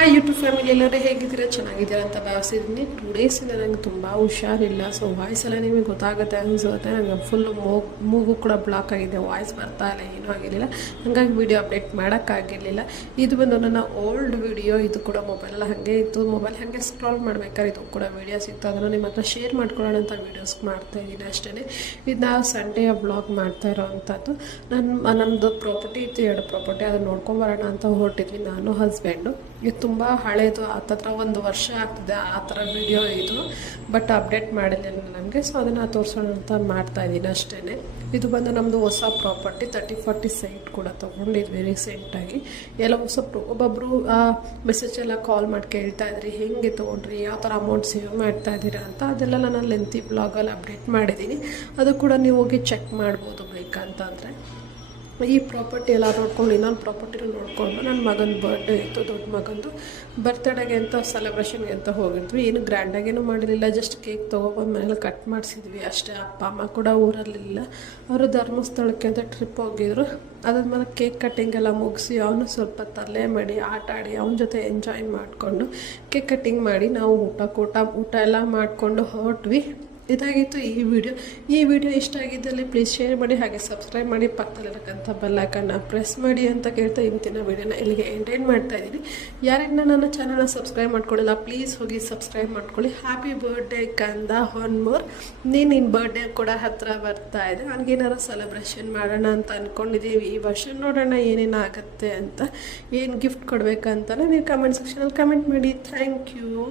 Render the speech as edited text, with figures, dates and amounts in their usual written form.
Hi YouTube family ಎಲ್ಲರೂ ಹೇಗಿದ್ದೀರಾ, ಚೆನ್ನಾಗಿದ್ದೀರಾ ಅಂತ ಭಾವಿಸಿದ್ದೀನಿ. 2 ಡೇಸಿಂದ ನಂಗೆ ತುಂಬ ಹುಷಾರಿಲ್ಲ. ಸೊ ವಾಯ್ಸ್ ಎಲ್ಲ ನಿಮಗೆ ಗೊತ್ತಾಗುತ್ತೆ ಅನಿಸುತ್ತೆ. ನಂಗೆ ಫುಲ್ ಮೂಗು ಕೂಡ ಬ್ಲಾಕ್ ಆಗಿದೆ, ವಾಯ್ಸ್ ಬರ್ತಾ ಇಲ್ಲ, ಏನೂ ಆಗಿರಲಿಲ್ಲ. ಹಾಗಾಗಿ ವೀಡಿಯೋ ಅಪ್ಡೇಟ್ ಮಾಡೋಕ್ಕಾಗಿರಲಿಲ್ಲ. ಇದು ಬಂದು ನನ್ನ ಓಲ್ಡ್ ವಿಡಿಯೋ. ಇದು ಕೂಡ ಮೊಬೈಲೆಲ್ಲ ಹಾಗೆ ಇತ್ತು. ಮೊಬೈಲ್ ಹಾಗೆ ಸ್ಕ್ರಾಲ್ ಮಾಡ್ಬೇಕಾದ್ರೆ ಇದು ಕೂಡ ವೀಡಿಯೋ ಸಿಗ್ತಾ, ಅದನ್ನು ನಿಮ್ಮ ಹತ್ರ ಶೇರ್ ಮಾಡ್ಕೊಳ್ಳೋಣ ಅಂತ ವೀಡಿಯೋಸ್ ಮಾಡ್ತಾಯಿದ್ದೀನಿ ಅಷ್ಟೇ. ಇದು ನಾವು ಸಂಡೇ ಬ್ಲಾಗ್ ಮಾಡ್ತಾ ಇರೋವಂಥದ್ದು. ನಮ್ಮದು ಪ್ರಾಪರ್ಟಿ ಇತ್ತು, 2 ಪ್ರಾಪರ್ಟಿ, ಅದನ್ನು ನೋಡ್ಕೊಂಬರೋಣ ಅಂತ ಹೊರಟಿದ್ವಿ ನಾನು ಹಸ್ಬೆಂಡು. ಇದು ತುಂಬ ಹಳೇದು, ಹತ್ತತ್ರ 1 ವರ್ಷ ಆಗ್ತಿದೆ ಆ ಥರ ವಿಡಿಯೋ ಇದು. ಬಟ್ ಅಪ್ಡೇಟ್ ಮಾಡಿರಲಿಲ್ಲ ನಮಗೆ. ಸೊ ಅದನ್ನು ತೋರಿಸೋಣ ಅಂತ ಮಾಡ್ತಾಯಿದ್ದೀನಿ ಅಷ್ಟೇ. ಇದು ಬಂದು ನಮ್ಮದು ಹೊಸ ಪ್ರಾಪರ್ಟಿ, 30-40 ಸೈಟ್ ಕೂಡ ತೊಗೊಂಡಿದ್ವಿ ರೀಸೆಂಟಾಗಿ. ಎಲ್ಲ ಒಬ್ಬೊಬ್ಬರು ಮೆಸೇಜ್ ಎಲ್ಲ ಕಾಲ್ ಮಾಡಿ ಕೇಳ್ತಾ ಇದ್ರಿ, ಹೇಗೆ ತೊಗೊಂಡ್ರಿ, ಯಾವ ಥರ ಅಮೌಂಟ್ ಸೇವ್ ಮಾಡ್ತಾ ಇದ್ದೀರಾ ಅಂತ. ಅದೆಲ್ಲ ನಾನು ಲೆಂತಿ ಬ್ಲಾಗಲ್ಲಿ ಅಪ್ಡೇಟ್ ಮಾಡಿದ್ದೀನಿ. ಅದು ಕೂಡ ನೀವು ಹೋಗಿ ಚೆಕ್ ಮಾಡ್ಬೋದು ಬೇಕಂತಂದರೆ. ಈ ಪ್ರಾಪರ್ಟಿ ಎಲ್ಲ ನೋಡ್ಕೊಂಡು ಇನ್ನೊಂದು ಪ್ರಾಪರ್ಟಿನ ನೋಡಿಕೊಂಡು ನನ್ನ ಮಗನ ಬರ್ಡೇ ಇತ್ತು, ದೊಡ್ಡ ಮಗಂದು ಬರ್ತ್ಡೇಗೆ ಅಂತ ಸೆಲೆಬ್ರೇಷನ್ಗೆ ಅಂತ ಹೋಗಿದ್ವಿ. ಏನು ಗ್ರ್ಯಾಂಡಾಗೇನು ಮಾಡಿರಲಿಲ್ಲ, ಜಸ್ಟ್ ಕೇಕ್ ತೊಗೊಬಂದು ಮನೇಲಿ ಕಟ್ ಮಾಡಿಸಿದ್ವಿ ಅಷ್ಟೇ. ಅಪ್ಪ ಅಮ್ಮ ಕೂಡ ಊರಲ್ಲಿಲ್ಲ, ಅವರು ಧರ್ಮಸ್ಥಳಕ್ಕೆ ಅಂತ ಟ್ರಿಪ್ ಹೋಗಿದ್ರು. ಅದಾದ್ಮೇಲೆ ಕೇಕ್ ಕಟ್ಟಿಂಗ್ ಎಲ್ಲ ಮುಗಿಸಿ ಅವನು ಸ್ವಲ್ಪ ತಲೆ ಮಾಡಿ ಆಟ ಆಡಿ ಅವನ ಜೊತೆ ಎಂಜಾಯ್ ಮಾಡಿಕೊಂಡು ಕೇಕ್ ಕಟ್ಟಿಂಗ್ ಮಾಡಿ ನಾವು ಊಟ ಎಲ್ಲ ಮಾಡಿಕೊಂಡು ಹೊರಟ್ವಿ. ಇದಾಗಿತ್ತು ಈ ವಿಡಿಯೋ ಇಷ್ಟ ಆಗಿದ್ದಲ್ಲಿ ಪ್ಲೀಸ್ ಶೇರ್ ಮಾಡಿ, ಹಾಗೆ ಸಬ್ಸ್ಕ್ರೈಬ್ ಮಾಡಿ, ಪಕ್ಕದಲ್ಲಿರಕ್ಕಂಥ ಬೆಲ್ಲೈಕನ್ನ ಪ್ರೆಸ್ ಮಾಡಿ ಅಂತ ಕೇಳ್ತಾ ಇವತ್ತಿನ ವಿಡಿಯೋನ ಇಲ್ಲಿಗೆ ಎಂಟೈನ್ ಮಾಡ್ತಾ ಇದ್ದೀನಿ. ಯಾರನ್ನ ನನ್ನ ಚಾನಲ್ನ ಸಬ್ಸ್ಕ್ರೈಬ್ ಮಾಡ್ಕೊಳ್ಳಿಲ್ಲ ಪ್ಲೀಸ್ ಹೋಗಿ ಸಬ್ಸ್ಕ್ರೈಬ್ ಮಾಡ್ಕೊಳ್ಳಿ. ಹ್ಯಾಪಿ ಬರ್ಡೇ ಕಂದ, ಒನ್ ಮೋರ್. ನಿನ್ನ ಬರ್ಡೇ ಕೂಡ ಹತ್ತಿರ ಬರ್ತಾ ಇದೆ. ನನಗೇನಾರು ಸೆಲೆಬ್ರೇಷನ್ ಮಾಡೋಣ ಅಂತ ಅಂದ್ಕೊಂಡಿದ್ದೀವಿ ಈ ವರ್ಷ. ನೋಡೋಣ ಏನೇನಾಗುತ್ತೆ ಅಂತ, ಏನು ಗಿಫ್ಟ್ ಕೊಡಬೇಕಂತಲೇ ನೀವು ಕಮೆಂಟ್ ಸೆಕ್ಷನಲ್ಲಿ ಕಮೆಂಟ್ ಮಾಡಿ. Thank you.